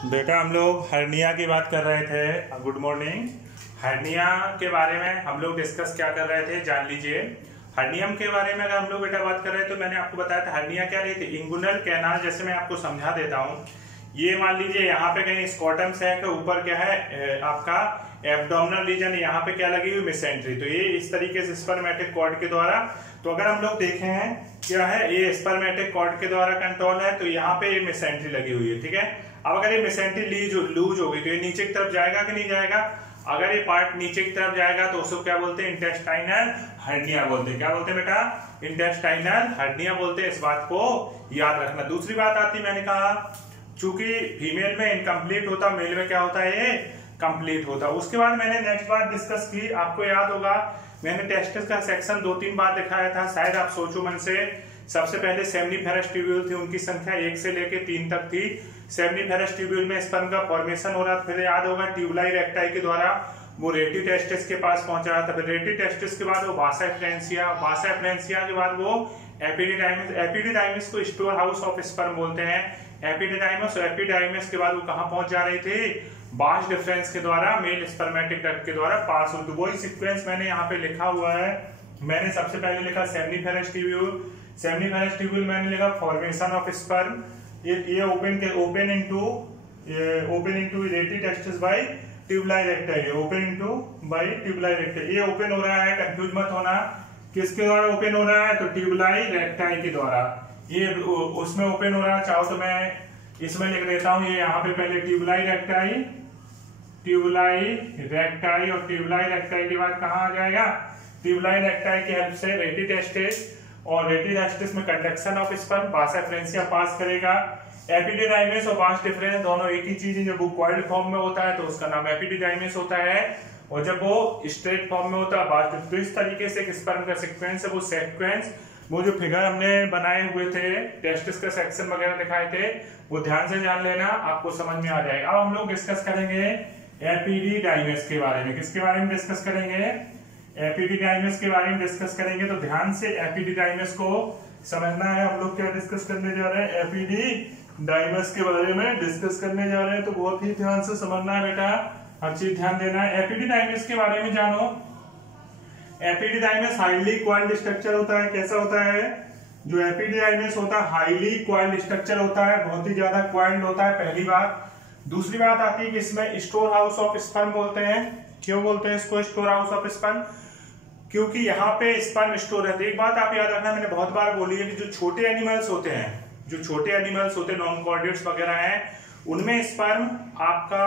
बेटा हम लोग हर्निया की बात कर रहे थे। Good morning. हर्निया के बारे में हम लोग डिस्कस क्या कर रहे थे जान लीजिए। हर्नियम के बारे में अगर हम लोग बेटा बात कर रहे थे तो मैंने आपको बताया था हर्निया क्या रही थी, इंगुइनल कैनाल। जैसे मैं आपको समझा देता हूँ, ये मान लीजिए यहाँ पे कहीं स्कॉटम सैक है, ऊपर क्या है आपका एब्डोमिनल रीजन, यहाँ पे क्या लगी हुई मिसेंट्री। तो ये इस तरीके से स्पर्मेटिक कॉर्ड के द्वारा, तो अगर हम लोग देखें हैं क्या है, ये स्पर्मेटिक कॉर्ड के द्वारा कंट्रोल है, तो यहाँ पे ये मिसेंट्री लगी हुई है। ठीक है, अब अगर ये मिसेंट्री लूज होगी तो ये नीचे की तरफ जाएगा कि नहीं जाएगा। अगर ये पार्ट नीचे की तरफ जाएगा तो उसको क्या बोलते हैं, इंटेस्टाइनल हर्निया बोलते हैं। क्या बोलते हैं बेटा, इंटेस्टाइनल हर्निया बोलते हैं। इस बात को याद रखना। दूसरी बात आती, मैंने कहा चूंकि फीमेल में इनकम्प्लीट होता, मेल में क्या होता है, ये कंप्लीट होता। उसके बाद मैंने नेक्स्ट बात डिस्कस की, आपको याद होगा मैंने टेस्टिस का सेक्शन 2-3 बार दिखाया था, शायद आप सोचो मन से। सबसे पहले सेमनीफेरस ट्यूब्यूल थी, उनकी संख्या 1 से लेकर 3 तक थी। सेमनीफेरस ट्यूब्यूल में स्पर्म का फॉर्मेशन हो रहा था। फिर याद होगा ट्यूबुलाई रेक्टाई के द्वारा वो रेटी टेस्टिस के पास पहुंचा रहा था। फिर रेटी टेस्टिस के बाद वो वासा फ्रेंसिया के बाद वो एपिडिडाइमिस। एपिडिडाइमिस को स्टोर हाउस ऑफ स्पर्म बोलते हैं। एपिडिडाइमिस के बाद वो कहां पहुंच जा रही थी, बास डिफरेंस के द्वारा मेल स्पर्मेटिक डक्ट के द्वारा पास हो। तो वही सीक्वेंस मैंने यहाँ पे लिखा हुआ है। मैंने सबसे पहले लिखा सेमनीफेरस ट्यूब्यूल मैंने लिखा फॉर्मेशन ऑफ स्पर्म, ये open into rete testis by tubuli recti, open into by tubuli recti. ये ओपन हो रहा है, कंफ्यूज मत होना, किसके द्वारा ओपन हो रहा है, तो ट्यूबुलाई रेक्टाई के द्वारा। ये उसमें ओपन हो रहा है, चाहो तो मैं इसमें लिख देता हूं। ये यहाँ पे पहले ट्यूबुलाई रेक्टाई और ट्यूबुलाई रेक्टाई के बाद कहाँ आ जाएगा, ट्यूबुलाई रेक्टाई की हेल्प से रेटी टेस्टिस, और रेटी टेस्टिस में कंडक्शन ऑफ स्पर्म वासा फ्रेंसिया पास करेगा। एपिडिडाइमिस और वास डिफरेंस दोनों एक ही चीज है। जब वो कॉइल्ड फॉर्म में होता है तो उसका नाम एपिडिडाइमिस होता है, और जब वो स्ट्रेट फॉर्म में होता है वास डिफरेंस। तो इस तरीके से स्पर्म का सीक्वेंस है, वो सीक्वेंस, वो जो फिगर हमने बनाए हुए थे, टेस्टिस का सेक्शन वगैरह दिखाए थे, वो ध्यान से जान लेना, आपको समझ में आ जाएगा। अब हम लोग डिस्कस करेंगे एपिडिडाइमिस के बारे में। किसके बारे में डिस्कस करेंगे, एपिडिडाइमिस के बारे में डिस्कस करेंगे। तो ध्यान से एपिडिडाइमिस को समझना है। हम लोग क्या डिस्कस करने जा रहे हैं, एपिडिडाइमिस के बारे में डिस्कस करने जा रहे हैं। तो बहुत ही ध्यान से समझना है बेटा, हर चीज ध्यान देना है। एपिडिडाइमिस के बारे में जानो। एपिडिडाइमिस हाईली क्वाइल्ड स्ट्रक्चर होता है। कैसा होता है, जो एपिडिडाइमिस होता है हाईली क्वाइल्ड स्ट्रक्चर होता है, बहुत ही ज्यादा क्वाइल्ड होता है, पहली बात। दूसरी बात आती है कि इसमें स्टोर हाउस ऑफ स्पर्म बोलते हैं। क्यों बोलते हैं इसको स्टोर हाउस ऑफ स्पर्म, क्योंकि यहाँ पे स्पर्म स्टोर रहते हैं। एक बात आप याद रखना, मैंने बहुत बार बोली है कि जो छोटे एनिमल्स होते हैं, नॉन कॉर्डेट्स वगैरह हैं, उनमें स्पर्म आपका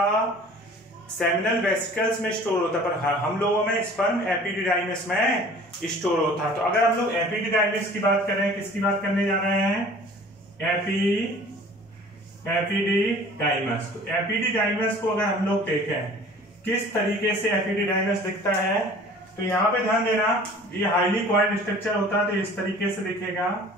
सेमिनल वेसिकल्स में स्टोर होता है, पर हम लोगों में स्पर्म एपिडिडाइमिस में स्टोर होता है। तो अगर हम लोग एपिडिडाइमिस की बात करें, किसकी बात करने जा रहे हैं, एपिडिडाइमिस। तो एपिडिडाइमिस को अगर हम लोग देखें किस तरीके से एपिडिडाइमिस दिखता है, तो यहाँ पे ध्यान देना, ये हाईली क्वाइल्ड स्ट्रक्चर होता है, तो इस तरीके से दिखेगा।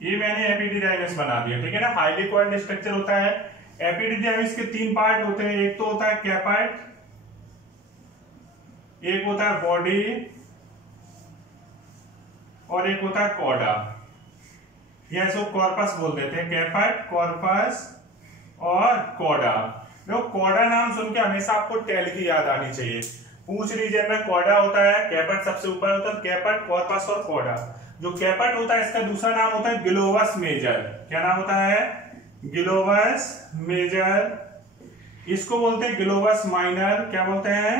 ये मैंने एपिडिडाइमिस बना दिया, ठीक है ना। हाईली क्वाइल्ड स्ट्रक्चर होता है। एपिडिडाइमिस के 3 पार्ट होते हैं। एक तो होता है कैपार्ट, एक होता है बॉडी, और एक होता है कॉर्डा, या इसको कॉर्पस बोल देते हैं। कैपार्ट, कॉर्पस और कॉर्डा। देखो कॉर्डा नाम सुन के हमेशा आपको टेल की याद आनी चाहिए। पूंछ रीजन में कॉर्डा होता है, कैपार्ट सबसे ऊपर होता है, कैपार्ट, कॉर्पस और कॉर्डा। जो कैपार्ट होता है इसका दूसरा नाम होता है गिलोवस मेजर। क्या नाम होता है, गिलोवस मेजर। इसको बोलते हैं गिलोवस माइनर। क्या बोलते हैं,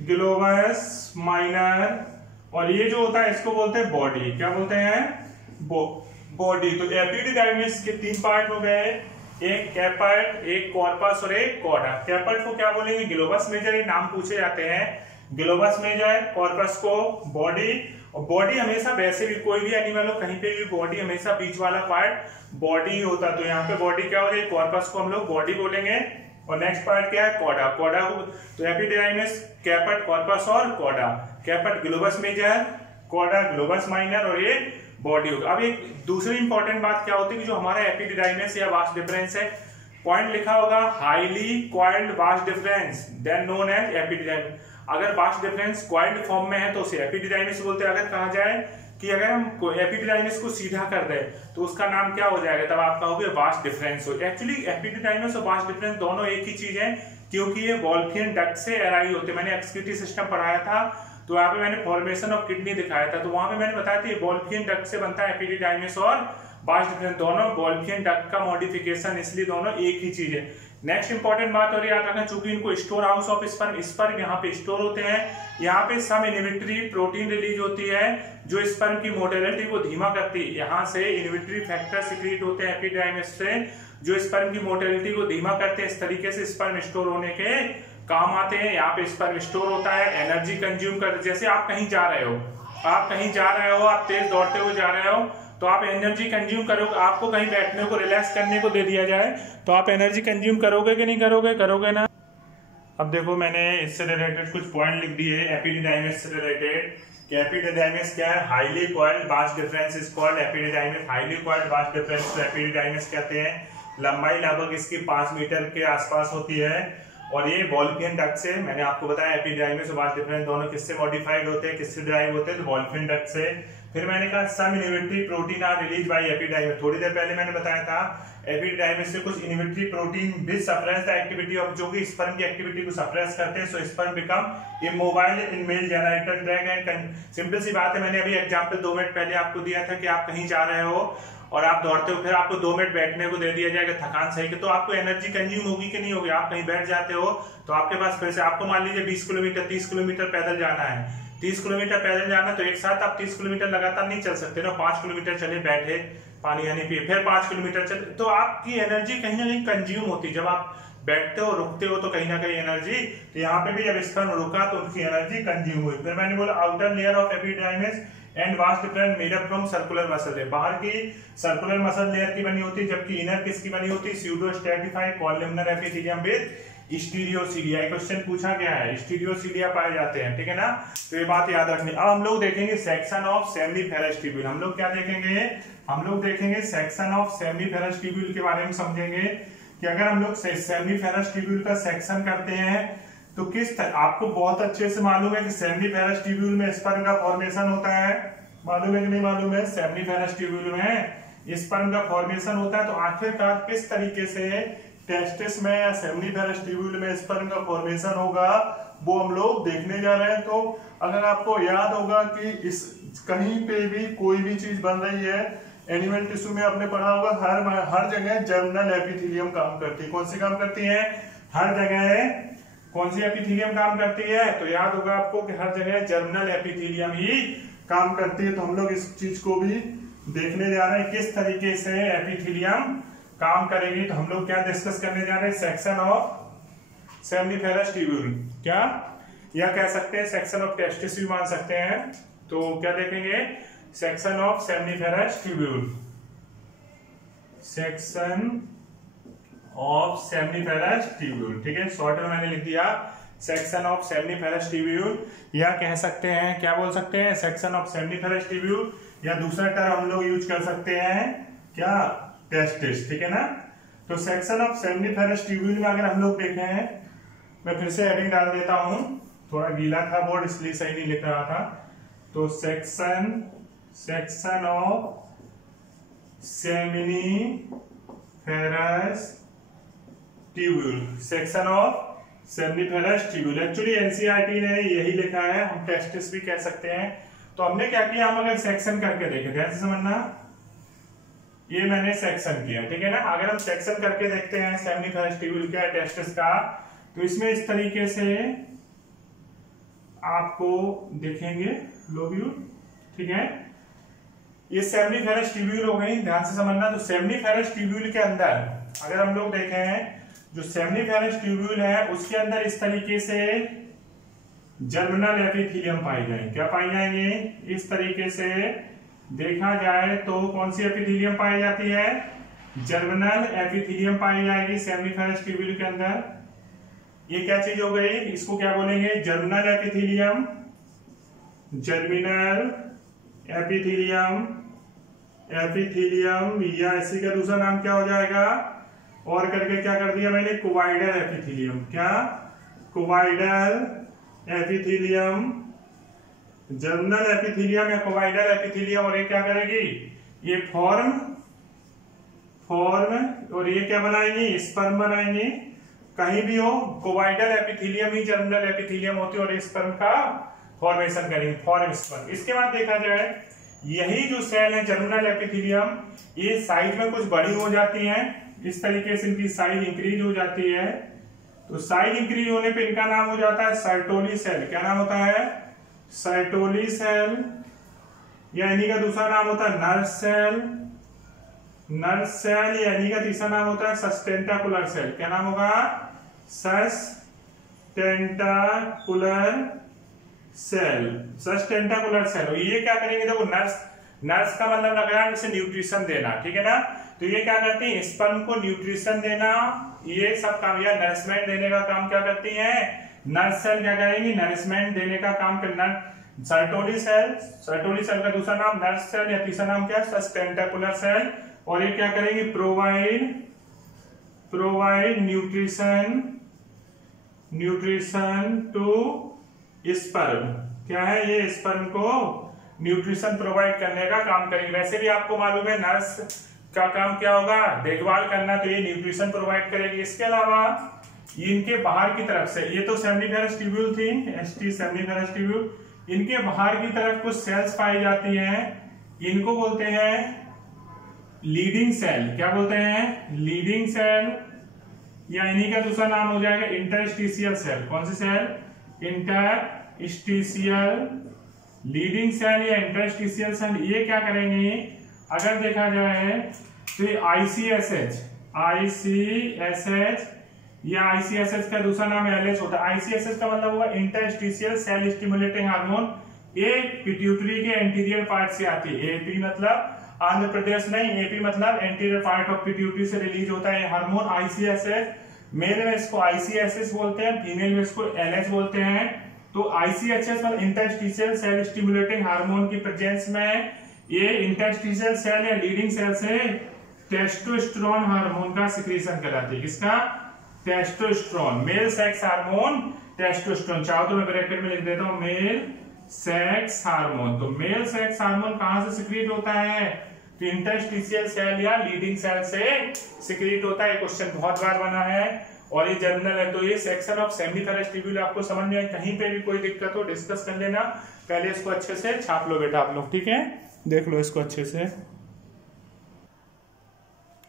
गिलोवस माइनर। और ये जो होता है इसको बोलते हैं बॉडी। क्या बोलते हैं, बॉडी। तो एपिडिडाइमिस के 3 पार्ट हो गए, एक कैपार्ट, एक कॉर्पस और एक कॉर्डा। कैपार्ट को क्या बोलेंगे, गिलोवस मेजर, ये नाम पूछे जाते हैं। गिलोवस मेजर, कॉर्पस को बॉडी। और बॉडी हमेशा, वैसे भी कोई भी एनिमल हो, कहीं पे भी बॉडी हमेशा बीच वाला पार्ट बॉडी होता है। तो यहाँ पे बॉडी क्या हो रही है, कॉर्पस को हम लोग बॉडी बोलेंगे। और नेक्स्ट पार्ट क्या है, कॉर्डा। कॉर्डा को तो एपिडिडाइमिस, कैपार्ट, कॉर्पस और cauda. Caput globus major, cauda globus minor, और ये बॉडी होगा। अब एक दूसरी इंपॉर्टेंट बात क्या होती है कि जो हमारा एपिडिडाइमिस या वास डिफरेंस है, पॉइंट लिखा होगा highly coiled vas deferens, then known as epididymis. अगर वास्ट डिफरेंस कॉइल्ड फॉर्म में है तो उसे एपिडिडाइमिस बोलते हैं। अगर कहा जाए कि अगर हम एपिडिडाइमिस को सीधा कर दें तो उसका नाम क्या हो जाएगा, तब आप कहोगे वास्ट डिफरेंस हो। एक्चुअली एपिडिडाइमिस और वास्ट डिफरेंस दोनों एक ही चीज है, क्योंकि ये वॉल्फियन डक्ट से एराई होते हैं। मैंने एक्सक्रीटरी सिस्टम पढ़ाया था तो यहाँ पे मैंने फॉर्मेशन ऑफ किडनी दिखाया था, तो वहां पे मैंने बताया था ये वॉल्फियन डक्ट से बनता है एपिडिडाइमिस और वास्ट डिफरेंस, दोनों वॉल्फियन डक्ट का मॉडिफिकेशन, इसलिए दोनों एक ही चीज है। नेक्स्ट इंपॉर्टेंट बात और याद रखना, चूंकि इनको स्टोर हाउस ऑफ स्पर्म यहाँ पे स्टोर होते हैं, यहाँ पे सम इनहिबिटरी प्रोटीन रिलीज होती है जो स्पर्म की मोटिलिटी को धीमा करती है। यहाँ से इनहिबिटरी फैक्टर सिक्रीट होते हैं एपिडाइमिस से जो स्पर्म की मोटिलिटी को धीमा करते हैं। इस तरीके से स्पर्म स्टोर होने के काम आते हैं। यहाँ पे स्पर्म स्टोर होता है, एनर्जी कंज्यूम कर, जैसे आप कहीं जा रहे हो, आप तेज दौड़ते हुए जा रहे हो तो आप एनर्जी कंज्यूम करोगे। आपको कहीं बैठने को रिलैक्स करने को दे दिया जाए तो आप एनर्जी कंज्यूम करोगे कि नहीं करोगे, करोगे ना। अब देखो मैंने इससे रिलेटेड कुछ पॉइंट लिख दिए एपिडिडाइमिस से रिलेटेड। एपिडिडाइमिस क्या है, highly coiled vast difference is called epididymis. Highly coiled vast difference को एपिडिडाइमिस कहते हैं। लंबाई लगभग इसकी 5 मीटर के आसपास होती है और ये वॉल्फियन डक्ट से, मैंने आपको बताया एपिडाइमिस और वास्ट डिफरेंस दोनों किससे मॉडिफाइड होते हैं, किससे ड्राइव होते हैं, तो वॉल्फियन डक्ट से। फिर मैंने कहा some inhibitory protein are release by epididymis. थोड़ी देर पहले मैंने बताया था एपिडाइमिस से कुछ inhibitory protein which suppress the activity of, जो कि स्पर्म की एक्टिविटी को सप्रेस करते हैं, so sperm become immobile in male genital tract. And simple सी बात है, मैंने अभी एग्जांपल 2 मिनट पहले आपको दिया था कि आप कहीं जा रहे हो और आप दौड़ते हो, फिर आपको 2 मिनट बैठने को दे दिया जाएगा थकान सही के, तो आपको एनर्जी कंज्यूम होगी कि नहीं होगी। आप कहीं बैठ जाते हो तो आपके पास फिर से, आपको मान लीजिए 20 किलोमीटर 30 किलोमीटर पैदल जाना है, 30 किलोमीटर पैदल जाना, तो एक साथ आप 30 किलोमीटर लगातार नहीं चल सकते ना। 5 किलोमीटर चले, बैठे, पानी यानी पिए, फिर 5 किलोमीटर चले, तो आपकी एनर्जी कहीं ना कहीं कंज्यूम होती है। जब आप बैठते हो रुकते हो तो कहीं ना कहीं एनर्जी, तो यहाँ पे भी जब स्पर्म रुका तो उनकी एनर्जी कंज्यूम हुई। फिर मैंने बोला outer layer of epididymis and vas deferens made up from circular muscle है। बाहर की सर्कुलर मसल लेयर की बनी होती है, जबकि इनर किसकी बनी होती है, pseudo stratified columnar epithelium with stereocilia. Question पूछा गया है, स्टीरियोसीलिया पाए जाते हैं, ठीक है ना, तो ये बात याद रखनी। अब हम लोग देखेंगे सेक्शन ऑफ सेमिनिफेरस ट्यूब्यूल। हम लोग क्या देखेंगे, हम लोग देखेंगे सेक्शन ऑफ सेमिनिफेरस ट्यूब्यूल के बारे में समझेंगे कि अगर हम लोग सेमिनिफेरस ट्यूब्यूल का सेक्शन करते हैं तो किस तरह, आपको बहुत अच्छे से मालूम है कि सेमिनिफेरस ट्यूब्यूल में स्पर्म का फॉर्मेशन होता है, मालूम है कि नहीं मालूम है, सेमिनिफेरस ट्यूब्यूल में स्पर्म का फॉर्मेशन होता है। तो आखिरकार किस तरीके से टेस्टिस में या सेमिनिफेरस ट्यूब्यूल में स्पर्म का फॉर्मेशन होगा वो हम लोग देखने जा रहे हैं। तो अगर आपको याद होगा कि इस कहीं पे भी कोई भी चीज बन रही है एनिमल टिश्यू में, आपने पढ़ा होगा हर जगह जर्मिनल एपिथेलियम काम करती है। कौन सी काम करती है, हर जगह कौन सी एपिथेलियम काम करती है, तो याद होगा आपको कि हर जगह जर्मिनल एपिथेलियम ही काम करती है। तो हम लोग इस चीज को भी देखने जा रहे हैं किस तरीके से एपिथेलियम काम करेगी। तो हम लोग क्या डिस्कस करने जा रहे हैं, सेक्शन ऑफ सेमिनिफेरस ट्यूब्यूल, क्या या कह सकते हैं सेक्शन ऑफ टेस्टिस भी मान सकते हैं। तो क्या देखेंगे, section of seminiferous tubule, section of seminiferous tubule, ठीक है, शॉर्ट में मैंने लिख दिया सेक्शन ऑफ सेमिनिफेरस ट्यूब्यूल, या कह सकते हैं, क्या बोल सकते हैं, सेक्शन ऑफ सेमिनिफेरस ट्यूब्यूल, या दूसरा टर्म हम लोग यूज कर सकते हैं क्या, टेस्टिस, ठीक है ना। तो सेक्शन ऑफ सेमिनिफेरस ट्यूब्यूल में अगर हम लोग देखें, मैं फिर से हेडिंग डाल देता हूं, थोड़ा गीला था बोर्ड इसलिए सही नहीं लिख रहा था। तो section of seminiferous tubule, section of seminiferous tubule, actually NCERT ने यही लिखा है, हम टेस्टिस भी कह सकते हैं। तो हमने क्या किया, हम अगर सेक्शन करके देखें, ध्यान से समझना, ये मैंने सेक्शन किया, ठीक है ना। अगर हम सेक्शन करके देखते हैं सेमिनिफेरस ट्यूब्यूल का, टेस्टिस का, तो इसमें इस तरीके से आपको देखेंगे लोब्यूल, ठीक है। ये सेमिनिफेरस ट्यूब्यूल हो गई, ध्यान से समझना। तो सेमिनिफेरस ट्यूब्यूल के अंदर अगर हम लोग देखें, जो सेमिनिफेरस ट्यूब्यूल है उसके अंदर इस तरीके से जर्मिनल एपिथेलियम पाई जाएंगे। क्या पाई जाएंगे, इस तरीके से देखा जाए तो कौन सी एपिथेलियम पाई जाती है, जर्मिनल एपिथेलियम पाई जाएगी सेमिनिफेरस ट्यूब्यूल के अंदर। ये क्या चीज हो गई, इसको क्या बोलेंगे, germinal epithelium, germinal epithelium, epithelium, या इसी का दूसरा नाम क्या हो जाएगा, और करके क्या कर दिया मैंने, कुवाइडल एपिथेलियम, क्या, कुवाइडल एपिथेलियम, जर्मिनल एपिथेलियम या कोवाइडल एपिथेलियम, और ये क्या करेगी, ये फॉर्म और ये क्या बनाएंगी, स्पर्म बनाएंगी। कहीं भी हो कोवाइडल एपिथेलियम ही जर्मिनल एपिथेलियम होती है और स्पर्म का फॉर्मेशन करेंगे, फॉर्म स्पर्म। इसके बाद देखा जाए यही जो सेल है जर्मिनल एपिथेलियम, ये साइज में कुछ बड़ी हो जाती हैं, इस तरीके से इनकी साइज इंक्रीज हो जाती है। तो साइज इंक्रीज होने पे इनका नाम हो जाता है सर्टोली सेल। क्या नाम होता है, सर्टोली सेल, या इन्हीं का दूसरा नाम होता है नर्स सेल, नर्स सेल, या इन्हीं का तीसरा नाम होता है सस्टेंटाकुलर सेल। क्या नाम होगा, सस्टेंटाकुलर सेल, सस्टेंटाकुलर सेल। ये क्या करेंगे, देखो नर्स का मतलब लग रहा है जैसे न्यूट्रिशन देना, ठीक है ना। तो ये क्या करती है, स्पर्म को न्यूट्रिशन देना, ये सब काम, या नरिशमेंट देने का काम क्या करती है, नर्स सेल क्या करेंगी, नरिशमेंट देने का काम करना। सर्टोली सेल का दूसरा नाम नर्स सेल या तीसरा नाम क्या है, सस्टेंटाकुलर सेल। और ये क्या करेंगी, प्रोवाइड न्यूट्रिशन टू स्पर्म। क्या है, ये स्पर्म को न्यूट्रिशन प्रोवाइड करने का काम करेंगे। वैसे भी आपको मालूम है नर्स का काम क्या होगा, देखभाल करना, तो ये न्यूट्रिशन प्रोवाइड करेगी। इसके अलावा इनके बाहर की तरफ से, ये तो सेमिनिफेरस ट्यूब्यूल थी, एसटी सेमिनिफेरस ट्यूब्यूल, इनके बाहर की तरफ कुछ सेल्स पाई जाती हैं, इनको बोलते हैं लीडिंग सेल। क्या बोलते हैं, लीडिंग सेल, या इन्हीं का दूसरा नाम हो जाएगा इंटरस्टिशियल सेल। कौन सी सेल, इंटरस्टिशियल, लीडिंग सेल या इंटरस्टिशियल सेल। ये क्या करेंगे, अगर देखा जाए तो ये आईसीएसएच या आईसीएसएच का दूसरा नाम एलएच होता है। आईसीएसएच का मतलब होगा इंटरस्टिशियल सेल स्टिमुलेटिंग हार्मोन। ये पिट्यूटरी के एंटीरियर पार्ट से आती है। एपी मतलब आंध्र प्रदेश नहीं, एपी मतलब एंटीरियर पार्ट ऑफ पिट्यूटरी से रिलीज होता है हार्मोन आईसीएसएच। मेल में इसको आईसीएसएच बोलते हैं, फीमेल में इसको एलएच बोलते हैं। तो आईसीएचएस मतलब इंटरस्टिशियल सेल स्टिमुलेटिंग हार्मोन की प्रेजेंस में ये इंटरस्टिशियल सेल या लीडिंग सेल से टेस्टोस्टेरोन हार्मोन का सिक्रीशन कराती है। किसका, testosterone, male sex hormone testosterone. चाहो तो मैं ब्रैकेट में लिख देता हूं मेल सेक्स हार्मोन। तो मेल सेक्स हार्मोन कहां से सिक्रीट होता है, तो इंटरस्टिशियल सेल या लीडिंग सेल से सिक्रीट होता है। क्वेश्चन बहुत बार बना है और ये जर्मिनल है। तो ये सेक्शन ऑफ सेमिनिफेरस ट्यूब्यूल आपको समझ में आए, कहीं पे भी कोई दिक्कत हो डिस्कस कर लेना। पहले इसको अच्छे से छाप लो बेटा आप लोग, ठीक है, देख लो इसको अच्छे से।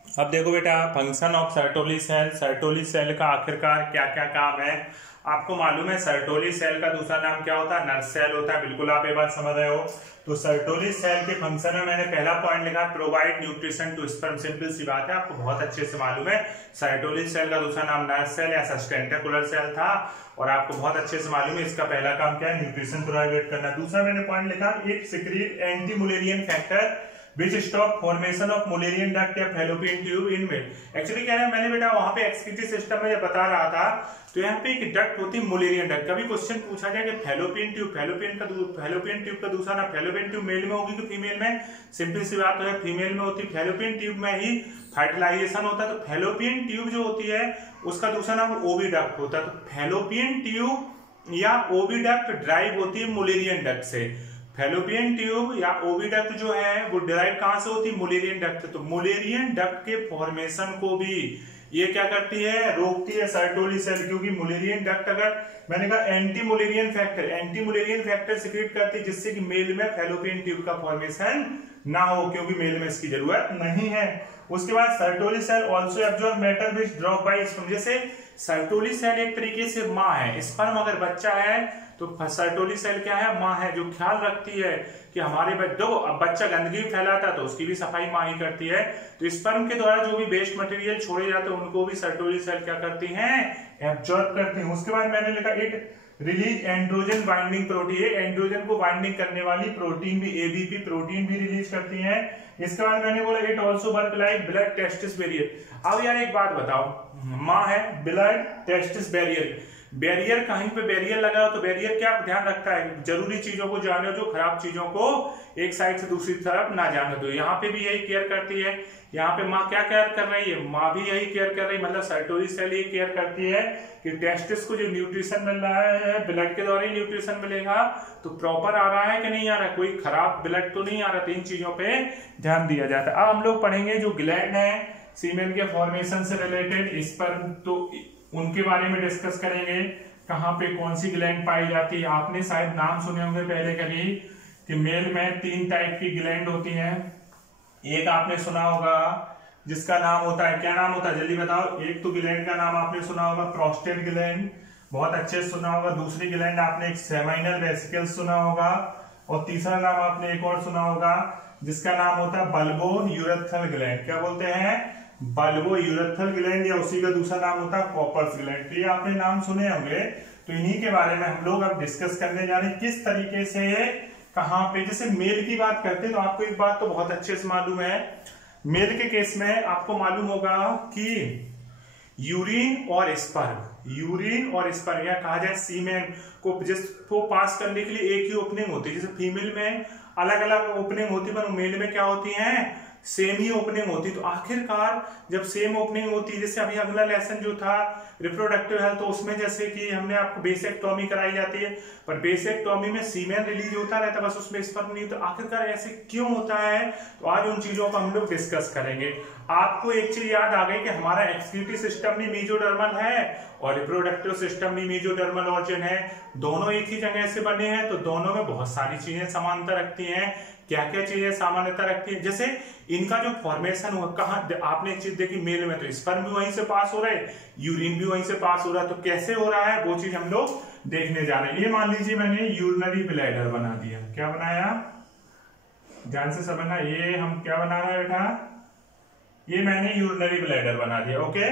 अब देखो बेटा function of Sertoli cell. Sertoli cell का आखिरकार क्या क्या काम है आपको मालूम है। सर्टोली सेल का दूसरा नाम क्या होता है, नर्स सेल होता है। बिल्कुल आप ये बात समझ रहे हो। तो सर्टोली सेल के फंक्शन में मैंने पहला पॉइंट लिखा provide nutrition to sperm. Simple सी बात है, आपको बहुत अच्छे से मालूम है। सर्टोली सेल का दूसरा नाम नर्स सेल या सस्टेंटाकुलर सेल था और आपको बहुत अच्छे से मालूम है इसका पहला काम क्या है, न्यूट्रिशन प्रोवाइड करना। दूसरा मैंने पॉइंट लिखा it secrete anti Mullerian factor which stop formation of Mullerian duct या fallopian tube in male. Actually क्या है, मैंने बेटा वहां पे एक्सक्रीटरी सिस्टम में जब बता रहा था तो यहाँ पे एक डक्ट होती है मुलेरियन डक्ट। कभी क्वेश्चन पूछा जाए कि फैलोपियन ट्यूब का दूसरा नाम, फैलोपियन ट्यूब मेल में होगी कि फीमेल में, सिंपल सी बात है फीमेल में होती है। फैलोपियन ट्यूब में ही फर्टिलाइजेशन होता है। तो फैलोपियन ट्यूब जो होती है उसका दूसरा नाम ओविडक्ट होता है। तो फैलोपियन ट्यूब या ओविडक्ट ड्राइव होती है मुलेरियन डक्ट से। फैलोपियन ट्यूब या ओविडक्ट जो है वो ड्राइव कहां से होती है, मुलेरियन डक्ट से। तो मुलेरियन डक्ट के फॉर्मेशन को भी ये क्या करती है, रोकती है सर्टोली सेल। क्योंकि मुलेरियन डक्ट अगर मैंने कहा एंटी मुलेरियन फैक्टर सिक्रेट करती है जिससे कि मेल में फैलोपियन ट्यूब का फॉर्मेशन ना हो, क्योंकि मेल में इसकी जरूरत नहीं है। उसके बाद Sertoli cell also absorb matter which drop by sperm. जैसे सर्टोली सेल एक तरीके से माँ है, स्पर्म अगर बच्चा है तो सर्टोली सेल क्या है, माँ है, जो ख्याल रखती है कि हमारे बच्चा गंदगी फैलाता है तो उसकी भी सफाई माँ ही करती है। तो स्पर्म के द्वारा जो भी वेस्ट मटेरियल छोड़े जाते हैं उनको भी सर्टोली सेल क्या करती हैं, एब्जॉर्ब करती हैं। उसके बाद मैंने लिखा it release androgen binding protein. Androgen को बाइंडिंग करने वाली प्रोटीन भी, एबीपी प्रोटीन भी रिलीज करती है। इसके बाद मैंने बोला it also work like blood testis barrier. अब यार एक बात बताओ, माँ है, ब्लड टेस्टिस बैरियर, बैरियर, कहीं पे बैरियर लगा हो तो बैरियर क्या ध्यान रखता है, जरूरी चीजों को जाने दो, खराब चीजों को एक साइड से दूसरी तरफ ना जाने दो। यहाँ पे भी यही केयर करती है। यहाँ पे माँ क्या केयर कर रही है, माँ भी यही केयर कर रही है, मतलब सर्टोरी सेल ये केयर करती है कि टेस्टिस को जो न्यूट्रिशन मिल रहा है ब्लड के द्वारा ही न्यूट्रिशन मिलेगा तो प्रॉपर आ रहा है कि नहीं आ रहा, कोई खराब ब्लड तो नहीं आ रहा। तो इन चीजों पे ध्यान दिया जाता है। अब हम लोग पढ़ेंगे जो ग्लैंड है सीमेन के फॉर्मेशन से रिलेटेड, इस पर तो उनके बारे में डिस्कस करेंगे, कहाँ पे कौन सी ग्लैंड पाई जाती है। आपने शायद नाम सुने होंगे पहले कभी कि मेल में 3 टाइप की ग्लैंड होती हैं। एक आपने सुना होगा जिसका नाम होता है, क्या नाम होता है जल्दी बताओ। एक तो ग्लैंड का नाम आपने सुना होगा प्रोस्टेट ग्लैंड, बहुत अच्छे से सुना होगा। दूसरी ग्लैंड आपने एक सेमाइनल वेसिकल्स सुना होगा, और तीसरा नाम आपने एक और सुना होगा जिसका नाम होता है बल्बो यूरेथ्रल ग्लैंड। क्या बोलते हैं, बल्बो यूरेथ्रल ग्लैंड, या उसी का दूसरा नाम होता है कॉपर्स ग्लैंड। तो ये आपने नाम सुने होंगे। तो इन्हीं के बारे में हम लोग अब डिस्कस करने जा रहे हैं, किस तरीके से कहां पे। जैसे मेल की बात करते हैं तो आपको एक बात तो बहुत अच्छे से मालूम है, मेल के केस में आपको मालूम होगा कि यूरिन और स्पर्म या कहा जाए सीमेन को जिसको पास करने के लिए एक ही ओपनिंग होती है। जैसे फीमेल में अलग अलग ओपनिंग होती है पर मेल में क्या होती है, सेम ही ओपनिंग होती। तो आखिरकार जब सेम ओपनिंग होती है, जैसे अभी अगला लेसन जो था रिप्रोडक्टिव हेल्थ, तो उसमें जैसे कि हमने आपको बेसेक्टोमी कराई जाती है, पर बेसेक्टोमी में सीमेन रिलीज होता रहता है, बस उसमें स्पर्म नहीं होता। आखिरकार ऐसे क्यों होता है, तो आज उन चीजों को हम लोग डिस्कस करेंगे। आपको एक चीज याद आ गई कि हमारा एक्सक्रीटरी सिस्टम भी मेसोडर्मल है और रिप्रोडक्टिव सिस्टम भी मेसोडर्मल ऑर्गन है, दोनों एक ही जगह से बने हैं। तो दोनों में बहुत सारी चीजें समानता रखती हैं। क्या क्या चीजें सामान्यता रखती है, जैसे इनका जो फॉर्मेशन हुआ, कहाँ आपने एक चीज देखी, मेल में तो स्पर्म भी वहीं से पास हो रहे, यूरिन भी वहीं से पास हो रहा है। तो कैसे हो रहा है वो चीज हम लोग देखने जा रहे हैं। ये मान लीजिए मैंने यूरिनरी ब्लैडर बना दिया। क्या बनाया, ध्यान से समझना, ये हम क्या बना रहे हैं बेटा, ये मैंने यूरिनरी ब्लैडर बना दिया। ओके,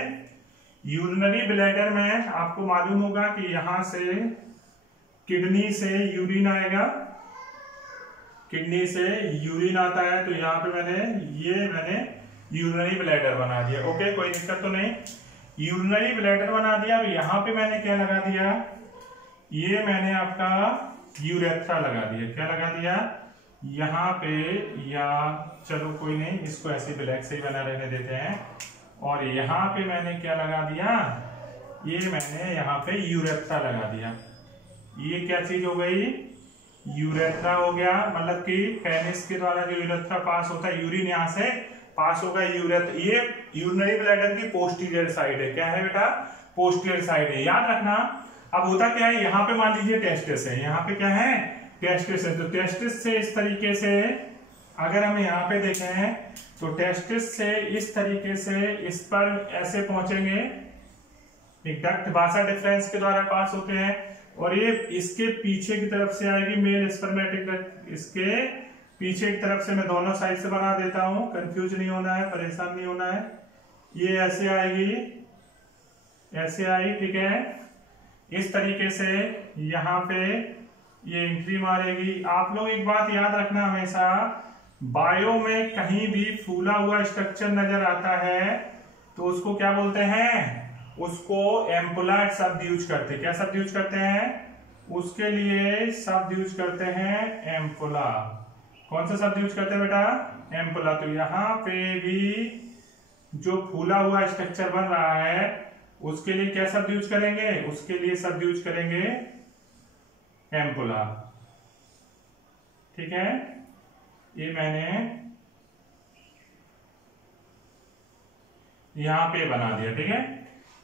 यूरिनरी ब्लैडर में आपको मालूम होगा कि यहां से किडनी से यूरिन आएगा, किडनी से यूरिन आता है, तो यहाँ पे मैंने यूरिनरी ब्लैडर बना दिया। ओके, कोई दिक्कत तो नहीं, यूरिनरी ब्लैडर बना दिया। और यहाँ पे मैंने क्या लगा दिया, ये मैंने आपका यूरेथ्रा लगा दिया। क्या लगा दिया यहाँ पे, या चलो कोई नहीं, इसको ऐसे ब्लैक से ही बना रहने देते हैं। और यहाँ पे मैंने क्या लगा दिया, ये मैंने यहाँ पे यूरेथ्रा लगा दिया। ये क्या चीज हो गई, यूरेथ्रा हो गया, मतलब कि पेनिस के द्वारा जो यूरेथ्रा पास होता है, यूरिन यहाँ से पास होगा यूरेथ्रा। ये यूरिनरी ब्लैडर की पोस्टीरियर साइड है। क्या है बेटा, पोस्टीरियर साइड है, याद रखना। अब होता क्या है, यहाँ पे मान लीजिए टेस्टिस है, यहाँ पे क्या है, टेस्टिस है। तो टेस्टिस से इस तरीके से अगर हम यहाँ पे देखें तो टेस्टिस से इस तरीके से इस पर ऐसे पहुंचेंगे, एक डक्ट बासा डिफरेंस के द्वारा पास होते हैं, और ये इसके पीछे की तरफ से आएगी मेल स्पर्मेटिक डक्ट। इसके पीछे की तरफ से मैं दोनों साइड से बना देता हूं, कंफ्यूज नहीं होना है, परेशान नहीं होना है। ये ऐसे आएगी, ऐसे आई, ठीक है। इस तरीके से यहाँ पे ये एंट्री मारेगी। आप लोग एक बात याद रखना, हमेशा बायो में कहीं भी फूला हुआ स्ट्रक्चर नजर आता है तो उसको क्या बोलते हैं, उसको एम्पुला शब्द यूज करते हैं। क्या शब्द यूज करते हैं, उसके लिए शब्द यूज करते हैं एम्पुला। कौन सा शब्द यूज करते हैं बेटा, एम्पुला। तो यहाँ पे भी जो फूला हुआ स्ट्रक्चर बन रहा है उसके लिए क्या शब्द यूज करेंगे, उसके लिए शब्द यूज करेंगे एम्पुला, ठीक है। ये मैंने यहां पे बना दिया, ठीक है।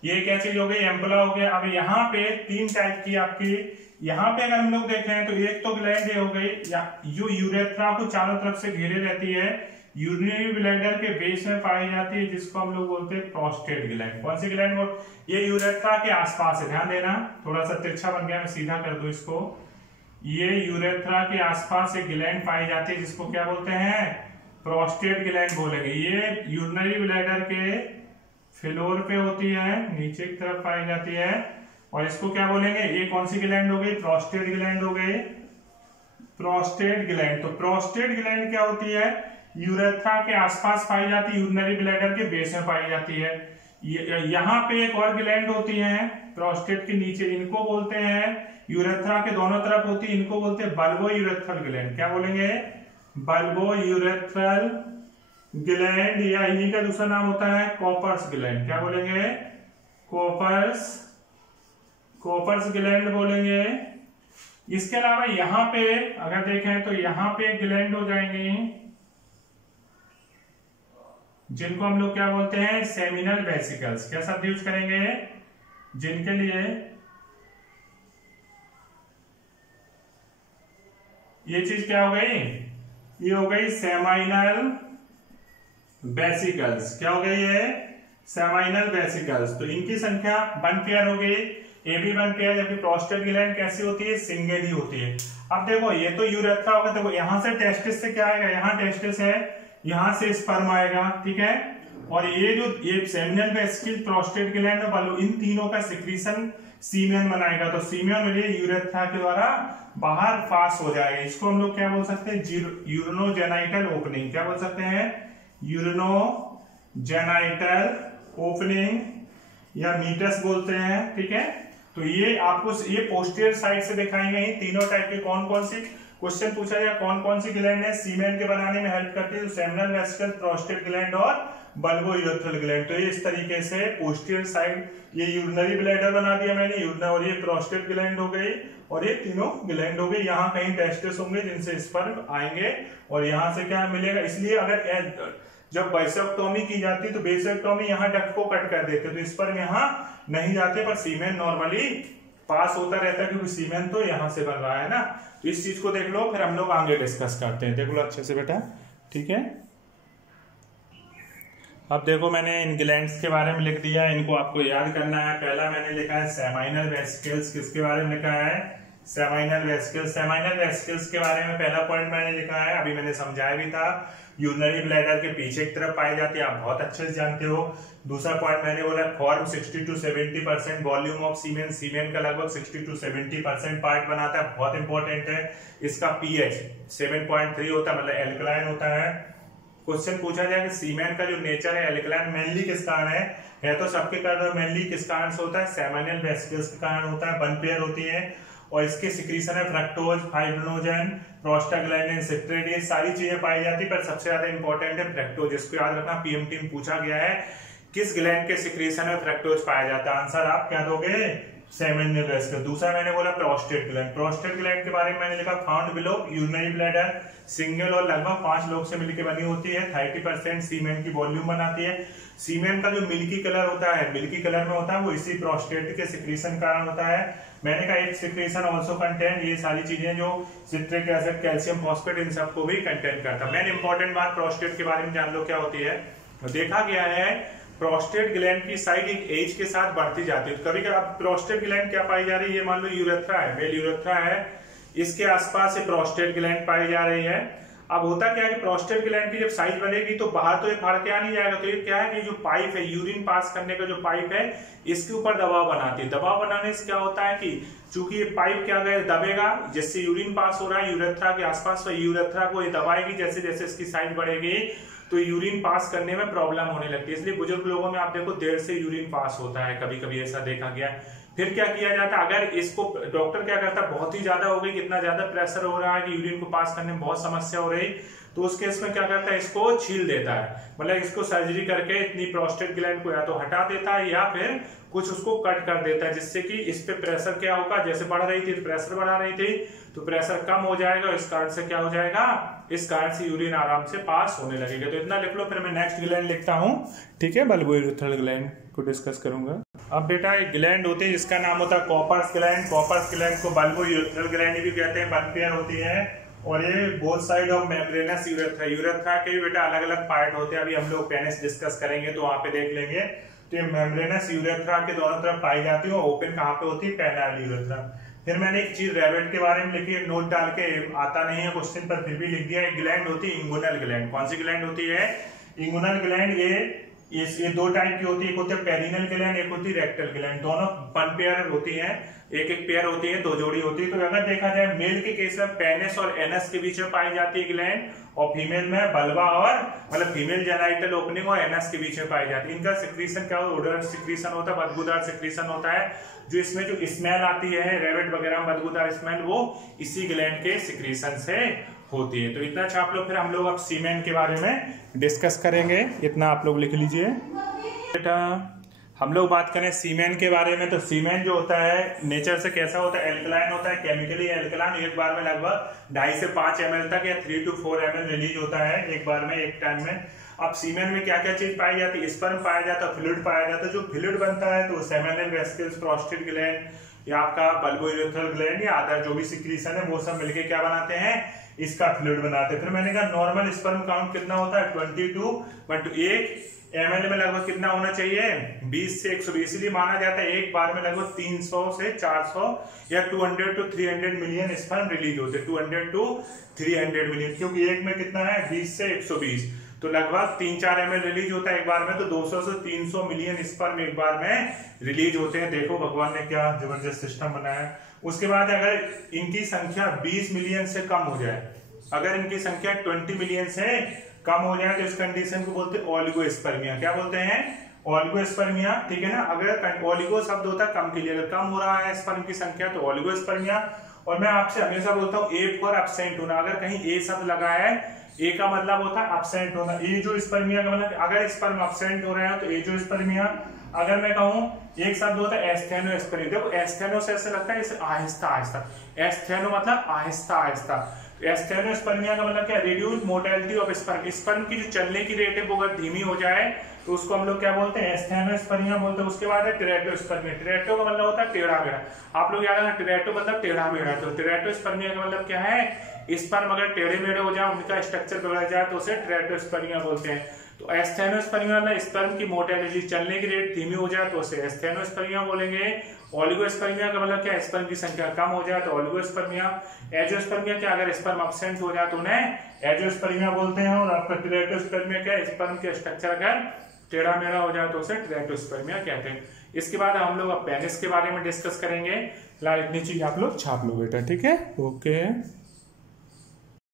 ये क्या चीज हो गई, एम्पुला हो गया। अब यहाँ पे 3 टाइप की आपकी, यहाँ पे अगर हम लोग देखें तो एक तो ग्लैंड ये हो गई जो यूरेथ्रा को चारों तरफ से घेरे रहती है, यूरिनरी ब्लैडर के बेस में पाई जाती है, जिसको हम लोग बोलते हैं प्रोस्टेट ग्लैंड। कौन सी ग्लैंड, ये यूरेथ्रा के आसपास है, ध्यान देना, थोड़ा सा तिरछा बन गया, मैं सीधा कर दूं इसको। ये यूरेथ्रा के आसपास एक ग्लैंड पाई जाती है जिसको क्या बोलते हैं, प्रोस्टेट ग्लैंड बोलेंगे। ये यूरिनरी ब्लैडर के फ्लोर पे होती है, नीचे की तरफ पाई जाती है, और इसको क्या बोलेंगे, ये कौन सी ग्लैंड हो गई, प्रोस्टेट ग्लैंड हो गई, प्रोस्टेट ग्लैंड। तो प्रोस्टेट ग्लैंड क्या होती है, यूरेथ्रा के आसपास पाई जाती है, यूरिनरी ब्लैडर के बेस में पाई जाती है। यहाँ पे एक और ग्लैंड होती है प्रोस्टेट के नीचे, इनको बोलते हैं यूरेथ्रा के दोनों तरफ होती है, इनको बोलते हैं बल्बो यूरेथ्रल ग्लैंड। क्या बोलेंगे? बल्बो यूरेथ्रल ग्लैंड, या इन्हीं का दूसरा नाम होता है कॉपर्स ग्लैंड। क्या बोलेंगे? कॉपर्स ग्लैंड बोलेंगे। इसके अलावा यहाँ पे अगर देखें तो यहाँ पे ग्लैंड हो जाएंगे जिनको हम लोग क्या बोलते हैं? Seminal vesicles. क्या शब्द यूज करेंगे? जिनके लिए ये चीज क्या हो गई? ये हो गई सेमाइनल वेसिकल्स। क्या हो गई? ये सेमाइनल वेसिकल्स। तो इनकी संख्या 1 पेयर हो गई, ए भी 1 पेयर। जबकि प्रोस्टेट ग्लैंड कैसी होती है? सिंगल ही होती है। अब देखो ये तो यूरेथ्रा होगा, देखो यहां से टेस्टिस से क्या आएगा? यहाँ टेस्टिस है, यहां से स्पर्म आएगा, ठीक है। और ये सेमिनल वेसिकल, प्रोस्टेट ग्लैंड और बल्ब, इन तीनों का सिक्रीशन सीमेन बनाएगा। तो सीमेन मेरे यूरेथ्रा के द्वारा बाहर पास हो जाएगा। इसको हम लोग क्या बोल सकते हैं? Urinogenital opening. क्या बोल सकते हैं? यूरिनोजेनाइटल ओपनिंग या मीटस बोलते हैं, ठीक है। तो ये आपको ये पोस्टीरियर साइड से दिखाई गई तीनों टाइप के कौन कौन सी क्वेश्चन पूछा जाए, कौन कौन सी ग्लैंड है सीमेन के बनाने में हेल्प करती है? तो सेमिनल वेसिकल, प्रोस्टेट ग्लैंड और बल्बो यूरेथ्रल ग्लैंड। तो ये इस तरीके से पोस्टीरियर साइड ये यूरिनरी ब्लैडर बना दिया मैंने, यूरिनरी, और ये प्रोस्टेट ग्लैंड हो गई और ये तीनों ग्लैंड हो गई। यहाँ कहीं टेस्टिस होंगे जिनसे स्पर्म आएंगे और यहाँ से क्या मिलेगा? इसलिए अगर जब वेसेक्टोमी की जाती है तो वेसेक्टोमी यहाँ डक्ट को कट कर देते, तो स्पर्म यहाँ नहीं जाते, पर सीमेन नॉर्मली पास होता रहता है क्योंकि सीमेन तो यहाँ से बन रहा है ना। तो इस चीज को देख लो, फिर हम लोग आगे डिस्कस करते हैं। देख लो अच्छे से बेटा, ठीक है। अब देखो मैंने इन ग्लैंड्स के बारे में लिख दिया, इनको आपको याद करना है। पहला मैंने लिखा है सेमाइनल वेसिकल्स। किसके बारे में लिखा है? Seminal vesicles. सेमाइनल वेसिकल्स के बारे में पहला पॉइंट मैंने लिखा है, अभी मैंने समझाया भी था, यूरिनरी ब्लैडर के पीछे की तरफ पाई जाती है, आप बहुत अच्छे से जानते हो। दूसरा पॉइंट मैंने बोला फॉर्म 60 to 70% वॉल्यूम ऑफ सीमेन, सीमेन का लगभग 60 to 70% पार्ट बनाता है, बहुत इंपॉर्टेंट है। इसका पीएच 7.3 होता है, मतलब एल्कलाइन होता है। क्वेश्चन पूछा जाए कि सीमेन का जो नेचर है एल्कलाइन मेनली किस कारण है तो सबके कारण, मेनली किस कारण से होता है? सेमिनल वेसिकल्स के कारण होता है, 1 पेयर होती है और इसके सिक्रीशन है फ्रक्टोज, फाइब्रिनोजन, प्रोस्टाग्लैंडिन, सिट्रेट, ये सारी चीजें पाई जाती है। पर सबसे ज्यादा इंपॉर्टेंट है फ्रक्टोज। इसको याद रखना, पीएमटी में पूछा गया है किस ग्लैंड के सिक्रीशन में फ्रक्टोज पाया जाता है। आंसर आप क्या दोगे? Seminal vesicle. दूसरा मैंने बोला प्रोस्टेट ग्लैंड। प्रोस्टेट ग्लैंड के बारे में मैंने लिखा found below urinary bladder, single और लगभग 5 लोग से मिलकर बनी होती है, 30% सीमेन की वॉल्यूम बनाती है। सीमेन का जो मिल्की कलर होता है, मिल्की कलर में होता है, वो इसी प्रोस्टेट के सिक्रीशन कारण होता है। मैंने कहा एक सिक्रीशन ऑल्सो कंटेंट, ये सारी चीजें जो सिट्रिक एसिड, कैल्शियम फॉस्फेट, इन सबको भी कंटेंट करता है। मेन इंपॉर्टेंट बात प्रोस्टेट के बारे में जान लो क्या होती है। देखा गया है प्रोस्टेट ग्लैंड की साइज एक एज के साथ बढ़ती जाती है। कभी कभी प्रोस्टेट ग्लैंड क्या पाई जा रही है? ये मान लो यूरेथ्रा है, मेल यूरेथ्रा है, इसके आसपास से प्रोस्टेट ग्लैंड पाई जा रही है। अब होता क्या है कि प्रोस्टेट ग्लैंड की जब साइज बढ़ेगी तो बाहर तो ये फाड़ के आ नहीं जाएगा, तो ये क्या है कि जो पाइप है, यूरिन पास करने का जो पाइप है, इसके ऊपर दबाव बनाती है। दबाव बनाने से क्या होता है कि चूंकि ये पाइप क्या दबेगा, जिससे यूरिन पास हो रहा है यूरेथ्रा के आसपास, तो यूरेथ्रा को ये दबाएगी। जैसे जैसे इसकी साइज बढ़ेगी तो यूरिन पास करने में प्रॉब्लम होने लगती है। इसलिए बुजुर्ग लोगों में आप देखो देर से यूरिन पास होता है, कभी कभी ऐसा देखा गया। फिर क्या किया जाता है, अगर इसको डॉक्टर क्या करता है, बहुत ही ज्यादा हो गई, कितना ज्यादा प्रेशर हो रहा है कि यूरिन को पास करने में बहुत समस्या हो रही, तो उस केस में क्या करता है, इसको छील देता है, मतलब इसको सर्जरी करके इतनी प्रोस्टेट ग्लैंड को या तो हटा देता है या फिर कुछ उसको कट कर देता है, जिससे कि इस पे प्रेशर क्या होगा, जैसे बढ़ रही थी तो प्रेशर बढ़ा रही थी तो प्रेशर कम हो जाएगा, इस कारण से क्या हो जाएगा, इस कारण से यूरिन आराम से पास होने लगेगा। तो इतना लिख लो, फिर मैं नेक्स्ट ग्लैंड लिखता हूँ, ठीक है, बल्बोयूरेथ्रल ग्लैंड को डिस्कस करूंगा। अब बेटा एक ग्लैंड होती है जिसका नाम होता है कॉपर्स ग्लैंड। कॉपर्स ग्लैंड को बल्बोयूरेथ्रल ग्लैंड भी कहते हैं, 1 पेयर होती है और ये both side of membranes urethra. Urethra के भी बेटा अलग अलग पार्ट होते हैं, अभी हम लोग पेनिस डिस्कस करेंगे तो वहां पे देख लेंगे। तो ये मेम्ब्रेनस यूरेथ्रा के दोनों तरफ पाई जाती है, ओपन कहाँ पे होती है, पेनाइल यूरेथ्रा। फिर मैंने एक चीज रैबिट के बारे में लिखी है, नोट डाल के आता नहीं है क्वेश्चन पर, फिर भी लिख दिया। एक ग्लैंड होती है इंगुनल ग्लैंड। कौन सी ग्लैंड होती है, इंगुनल ग्लैंड। ये ये दो टाइप की होती है, एक होती है पेरिनल ग्लैंड, एक होती है रेक्टल ग्लैंड। दोनों वन पेयर होती है, एक एक पेयर होती है, दो जोड़ी होती है। तो अगर देखा जाए मेल के केस में पेनिस और एनस के बीच में पाई जाती है ग्लैंड, और फीमेल में बल्बा और मतलब फीमेल जेनाइटल ओपनिंग और एनस के बीच में पाई जाती है। इनका सिक्रीशन क्या होता है, ओडोरल सिक्रीशन होता है, बदबूदार सिक्रीशन होता है। जो इसमें जो स्मेल आती है रेबिट वगैरह में बदबूदार स्मेल, वो इसी ग्लैंड के सिक्रीशन से होती है। तो इतना अच्छा आप लोग, फिर हम लोग अब सीमेन के बारे में डिस्कस करेंगे। इतना आप लोग लिख लीजिए बेटा। हम लोग बात करें सीमेन के बारे में, तो सीमेन जो होता है नेचर से कैसा होता है, एल्कलाइन होता है, केमिकली एल्कलाइन। एक बार में लगभग 2.5 से 5 ml तक या 3 to 4 ml रिलीज होता है एक बार में, एक टाइम में। अब सीमेन में क्या क्या चीज पाई जाती है, स्पर्म पाया जाता है, फ्लूइड पाया जाता है। जो फ्लूइड बनता है तो सेमिनल वेसिकल्स, प्रोस्टेट ग्लैंड या आपका बल्बोइरेथ्रल ग्लैंड या अदर जो भी सिक्रीशन है, वो सब मिलके क्या बनाते हैं, इसका फ्लूइड बनाते हैं। फिर मैंने कहा नॉर्मल स्पर्म काउंट कितना होता है, 22 1 ml में लगभग कितना होना चाहिए, 20 से 120। इसलिए माना जाता है एक बार में लगभग 300 से 400 या 200 to 300 मिलियन स्पर्म रिलीज होते हैं, 200 to 300 मिलियन, क्योंकि एक में कितना है 20 से 120, तो लगभग 3-4 ml रिलीज होता है एक बार में। तो 200 से 300 मिलियन स्पर्म एक बार में रिलीज होते हैं। देखो भगवान ने क्या जबरदस्त सिस्टम बनाया। उसके बाद अगर इनकी संख्या 20 मिलियन से कम हो जाए, अगर इनकी संख्या 20 मिलियन से कम हो जाए, तो इस कंडीशन को बोलते हैं ओलिगोस्पर्मिया। क्या बोलते हैं, ओलिगोस्पर्मिया, ठीक है ना। अगर ओलिगो शब्द होता है कम के लिए, अगर कम हो रहा है स्पर्म की संख्या तो ओलिगोस्पर्मिया। और मैं आपसे हमेशा बोलता हूँ ए फॉर एब्सेंट होना। अगर कहीं ए शब्द लगा है, ए का मतलब होता है एब्सेंट होना। ए जो स्पर्मिया का मतलब, अगर स्पर्म एब्सेंट हो रहे हैं तो ए जो स्पर्मिया। अगर मैं कहूं एक शब्द होता है एस्थेनोस्पर्मिया। देखो एस्थेनो से ऐसे लगता है जैसे आहिस्ता आहिस्ता, एस्थेनो मतलब आहिस्ता आहिस्ता। एस्थेनोस्पर्मिया का मतलब क्या, reduce mortality of sperm. Sperm की जो चलने की रेट है वो अगर धीमी हो जाए तो उसको हम लोग क्या बोलते हैं, एस्थेनोस्पर्मिया बोलते हैं। उसके बाद है टेरेटोस्पर्मिया। टेरेटो का मतलब होता है टेढ़ा मेढ़ा। आप लोग याद रखना, टेरेटो मतलब टेढ़ा मेढ़ा। तो टेरेटोस्पर्मिया का मतलब क्या है, स्पर्म अगर टेढ़े मेढ़े हो जाए, उनका स्ट्रक्चर बिगड़ जाए, तो उसे टेरेटोस्पर्मिया बोलते हैं। तो एस्थेनोस्पर्मिया मतलब स्पर्म की मोर्टेलिटी, चलने की रेट धीमी हो जाए तो उसे एस्थेनोस्पर्मिया बोलेंगे। ओलिगोस्पर्मिया का मतलब क्या, स्पर्म की संख्या कम हो जाए तो ओलिगोस्पर्मिया। एजियोस्पर्मिया क्या, अगर स्पर्म एब्सेंट हो जाए तो उन्हें एजियोस्पर्मिया बोलते हैं। और आपका टेरेटोस्पर्मिया क्या, स्पर्म के स्ट्रक्चर अगर टेढ़ा मेढ़ा हो जाए तो उसे टेरेटोस्पर्मिया कहते हैं। इसके बाद हम लोग अब पेनिस के बारे में डिस्कस करेंगे। फिलहाल इतनी चीज आप लोग छाप लो बेटा, ठीक है, ओके।